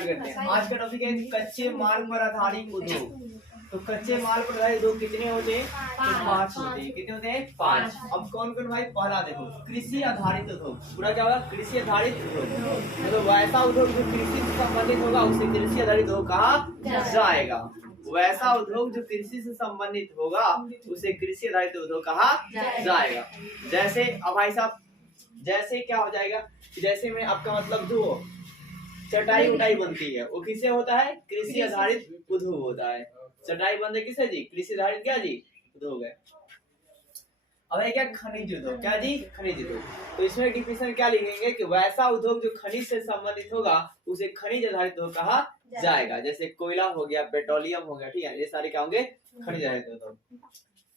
करते हैं। आज का टॉपिक है कच्चे माल पर आधारित उद्योग। तो कच्चे माल पर आधारित उद्योग कितने होते हैं? तो 5 होते हैं। कितने होते हैं? 5। अब कौन कौन भाई? पहला देखो, कृषि आधारित उद्योग। पूरा क्या होगा? कृषि आधारित उद्योग। मतलब वैसा उद्योग जो कृषि से संबंधित होगा उसे कृषि आधारित उद्योग कहा जाएगा। वैसा उद्योग जो कृषि से संबंधित होगा उसे कृषि आधारित उद्योग कहा जाएगा। जैसे अब भाई साहब, जैसे क्या हो जाएगा, जैसे में आपका मतलब जो चटाई उटाई बनती है वो किससे होता है? कृषि आधारित उद्योग होता है। चटाई बनती किससे जी? कृषि आधारित क्या जी? उद्योग है। अब है क्या? खनिज उद्योग। क्या जी? खनिज उद्योग। तो इसमें डिफिनेशन क्या लिखेंगे कि वैसा उद्योग जो खनिज से संबंधित होगा उसे खनिज आधारित उद्योग कहा जाएगा। जैसे कोयला हो गया, पेट्रोलियम हो गया, ठीक है, ये सारे क्या होंगे? खनिज आधारित उद्योग।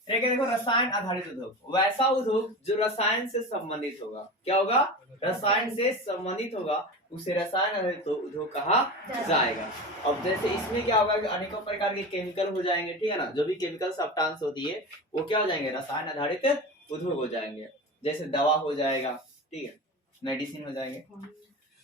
देखो रसायन आधारित उद्योग। वैसा उद्योग जो रसायन से संबंधित होगा, क्या होगा? रसायन से संबंधित होगा उसे रसायन आधारित उद्योग कहा जाएगा। अब जैसे इसमें क्या होगा कि अनेकों प्रकार के केमिकल हो जाएंगे, ठीक है ना, जो भी केमिकल सब्सटेंस होती है वो क्या हो जाएंगे? रसायन आधारित उद्योग हो जाएंगे। जैसे दवा हो जाएगा, ठीक है, मेडिसिन हो जाएंगे।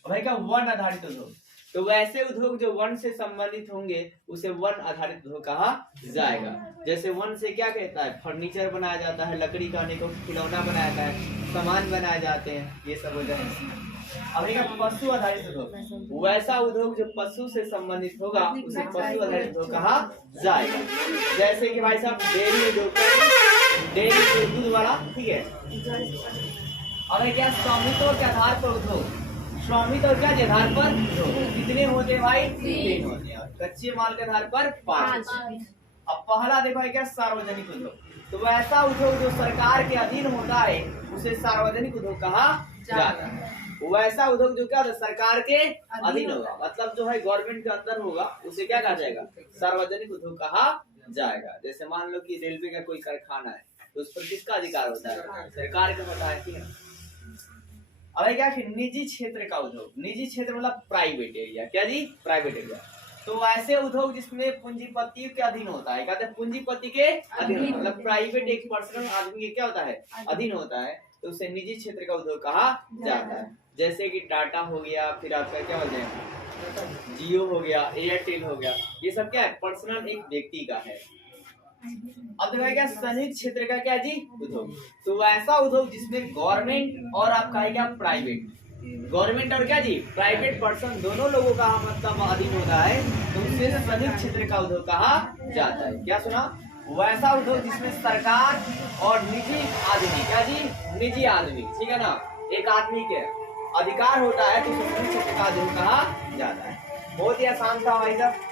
भाई क्या? वन आधारित उद्योग। तो वैसे उद्योग जो वन से संबंधित होंगे उसे वन आधारित उद्योग कहा जाएगा। जैसे वन से क्या कहता है? फर्नीचर बनाया जाता है, लकड़ी का अनेकों खिलौना बनाया जाता है, सामान बनाए जाते हैं, ये सब हो जाएगा। अब देखा पशु आधारित उद्योग। वैसा उद्योग जो पशु से संबंधित होगा उसे पशु आधारित उद्योग कहा जाएगा। जैसे कि भाई साहब डेयरी उद्योग, डेयरी दूध वाला, ठीक है। अब क्या? स्वामित्व के आधार पर उद्योग। स्वामित्व और क्या आधार पर कितने होते हैं भाई? 3 होते हैं। कच्चे माल के आधार पर 5। अब पहला देखो है क्या? सार्वजनिक उद्योग। तो वैसा उद्योग जो सरकार के अधीन होता है उसे सार्वजनिक उद्योग कहा जाता है। वैसा उद्योग जो क्या सरकार के अधीन होगा, मतलब जो है गवर्नमेंट के अंदर होगा उसे क्या कहा जाएगा? सार्वजनिक उद्योग कहा जाएगा। जैसे मान लो कि रेलवे का कोई कारखाना है तो उस पर किसका अधिकार होता है? सरकार का होता है, ठीक है। अब क्या कि निजी क्षेत्र का उद्योग। निजी क्षेत्र मतलब प्राइवेट एरिया। क्या जी? Private area. तो ऐसे उद्योग जिसमें पूंजीपति के अधीन होता है, कहते हैं पूंजीपति के अधीन, मतलब प्राइवेट एक पर्सनल आदमी के क्या होता है? अधीन होता है, तो उसे निजी क्षेत्र का उद्योग कहा जाता है। जैसे कि टाटा हो गया, फिर आपका क्या हो जाएगा, जियो हो गया, एयरटेल हो गया, ये सब क्या है? पर्सनल एक व्यक्ति का है। अब देखो क्या? संयुक्त क्षेत्र का क्या जी? उद्योग। तो वैसा उद्योग जिसमें गवर्नमेंट और आपका है क्या? प्राइवेट, गवर्नमेंट और क्या जी? प्राइवेट पर्सन दोनों लोगों का मतलब अधीन होता है, तो उसे संयुक्त क्षेत्र का उद्योग कहा जाता है। क्या सुना? वैसा उद्योग जिसमें सरकार और निजी आदमी, क्या जी? निजी आदमी, ठीक है ना, एक आदमी के अधिकार होता है तो संयुक्त क्षेत्र का उद्योग कहा जाता है। बहुत ही आसान था भाई साहब।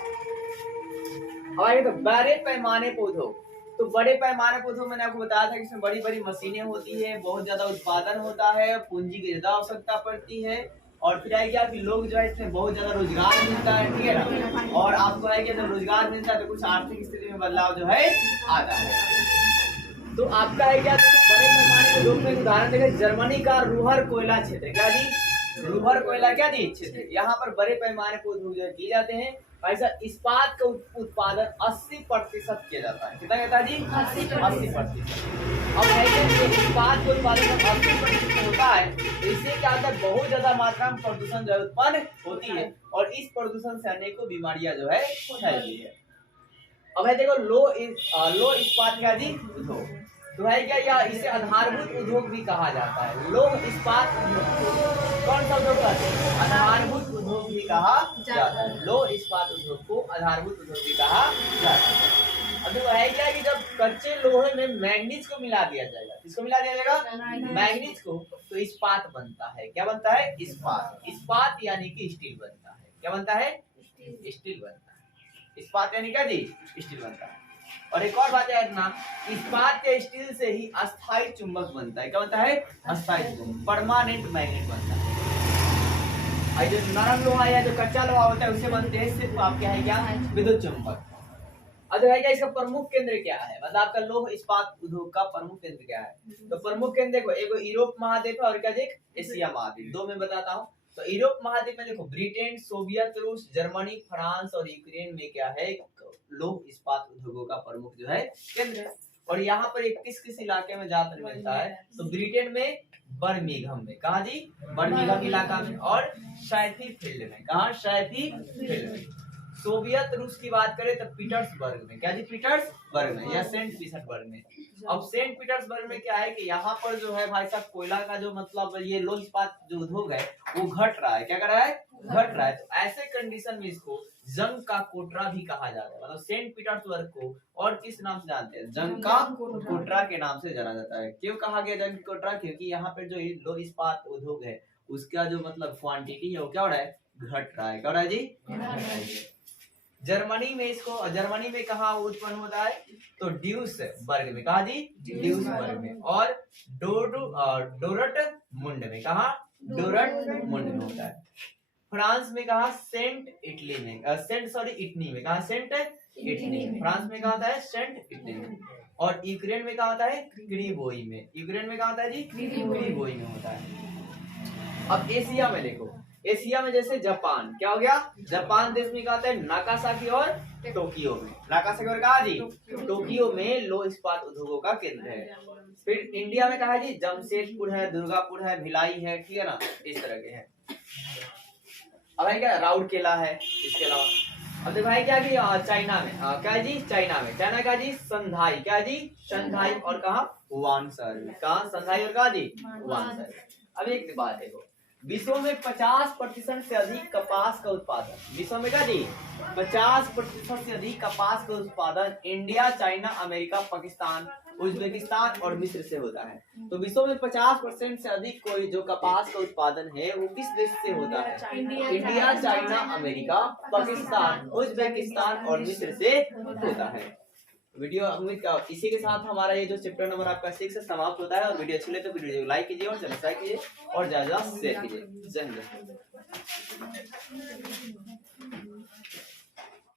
तो बड़े पैमाने पर उद्योग। तो बड़े पैमाने पर उद्योग मैंने आपको बताया था कि इसमें बड़ी बड़ी मशीनें होती है, बहुत ज्यादा उत्पादन होता है, पूंजी की ज्यादा आवश्यकता पड़ती है, और फिर है क्या कि लोग जो है इसमें बहुत ज्यादा रोजगार मिलता है, ठीक है ना। और आपको है कि जब रोजगार मिलता है तो कुछ आर्थिक स्थिति में बदलाव जो है आता है। तो आपका है क्या? बड़े पैमाने के उद्योग में उदाहरण देखें, जर्मनी का रूहर कोयला क्षेत्र। क्या जी? रूहर कोयला क्या जी? क्षेत्र। यहाँ पर बड़े पैमाने पर उद्योग जो किए जाते हैं। भाई साहब इस्पात का उत्पादन 80% किया जाता है। कितना कहता है जी? 80%। अब है कि इस्पात के उत्पादन 80% होता है, तो इससे क्या होता है? बहुत ज्यादा मात्रा में प्रदूषण जो है उत्पन्न होती है, और इस प्रदूषण से अनेकों बीमारियां जो है फैलती है। अब है देखो लो इस्पात का जी उद्योग। तो है क्या? या इसे आधारभूत उद्योग भी कहा जाता है। लोह इस्पात कौन सा उद्योग का? आधारभूत उद्योग भी कहा जाता है। लोह इस्पात उद्योग को आधारभूत उद्योग भी कहा जाता है। अब देखो है क्या कि जब कच्चे लोहे में मैंगनीज को मिला दिया जाएगा, किसको मिला दिया जाएगा? मैंगनीज को, तो इस्पात बनता है। क्या बनता है? इस्पात। इस्पात यानी कि स्टील बनता है। क्या बनता है? स्टील बनता है। इस्पात यानी क्या जी? स्टील बनता है। और एक और बात याद रखना, इस्पात के स्टील से ही अस्थायी चुंबक बनता है। क्या बनता है? अस्थायी चुंबक, परमानेंट मैग्नेट बनता है। और जो नरम लोहा या जो कच्चा लोहा होता है उससे बनते हैं सिर्फ आप क्या है क्या? विद्युत चुंबक। अब है क्या? इसका प्रमुख केंद्र क्या है? मतलब आपका लोह इस्पात उद्योग का प्रमुख केंद्र क्या है? तो प्रमुख केंद्र देखो, एक यूरोप महाद्वीप और क्या? एशिया महाद्वीप। दो में बताता हूँ। तो यूरोप महाद्वीप में देखो ब्रिटेन, सोवियत रूस, जर्मनी, फ्रांस और यूक्रेन में क्या है? लोह इस्पात उद्योगों का प्रमुख जो है केंद्र है। और यहाँ पर 21 किस इलाके में ज्यादातर मिलता है? तो ब्रिटेन में बर्मिंघम में, कहा जी? बर्मिंघम इलाका में। और शैफील्ड में, कहा? शैफील्ड में। सोवियत रूस की बात करें तो पीटर्सबर्ग में, क्या जी? पीटर्सबर्ग में या सेंट पीटर्सबर्ग में। अब सेंट पीटर्सबर्ग में क्या है कि यहाँ पर जो है भाई साहब कोयला का जो मतलब ये लौह इस्पात जो उद्योग है वो घट रहा है। क्या कर रहा है? घट रहा है। तो ऐसे कंडीशन में इसको जंग का कोटरा भी कहा जाता है। मतलब सेंट पीटर्सबर्ग को और किस नाम से जानते हैं? जंग का कोटरा के नाम से जाना जाता है। क्यों कहा गया जंग का कोटरा? क्योंकि यहाँ पर जो लौह इस्पात उद्योग है उसका जो मतलब क्वांटिटी है वो क्या हो रहा है? घट रहा है। क्या हो रहा है जी? घट रहा है। जर्मनी में इसको, जर्मनी में कहा उत्पन्न होता है? तो ड्यूसबर्ग में, कहा जी? ड्यूसबर्ग में। और डोरटमुंड में, कहा? डोरटमुंड में होता है। फ्रांस में कहा? सेंट इटली में, इटनी में, कहा? सेंट इटनी में। फ्रांस में कहा होता है? सेंट इटली में। और यूक्रेन में कहा होता है? क्रीबोई में। यूक्रेन में कहा होता है जी? क्रीबोई में होता है। अब एशिया में देखो, एशिया में जैसे जापान, क्या हो गया? जापान देश में कहते हैं नागासाकी और टोक्यो में। नागासाकी और कहा जी? टोक्यो में लौह इस्पात उद्योगों का केंद्र है। फिर इंडिया में कहा जी? जमशेदपुर है, दुर्गापुर है, भिलाई है, ठीक है ना? इस तरह के हैं। अब है क्या? राउरकेला है। इसके अलावा अब देखो भाई क्या कि चाइना में, क्या है जी? चाइना में, चाइना का जी? संधाई, क्या जी? संधाई। और कहा? वानसर में, कहा? संधाई और कहा जी? वानसर। अब एक बात देखो, विश्व में 50% से अधिक कपास का उत्पादन, विश्व में क्या जी? 50% से अधिक कपास का उत्पादन India, China, America, Pakistan, Uzbekistan और मिस्र से होता है। तो विश्व में 50% से अधिक कोई जो कपास का उत्पादन है वो किस देश से होता है? India, China, America, Pakistan, Uzbekistan और मिस्र से होता है। वीडियो इसी के साथ हमारा ये जो चैप्टर नंबर आपका 6 समाप्त होता है। और वीडियो अच्छी लगे तो वीडियो लाइक कीजिए और सब्सक्राइब कीजिए और ज्यादा शेयर कीजिए। जय हिंद।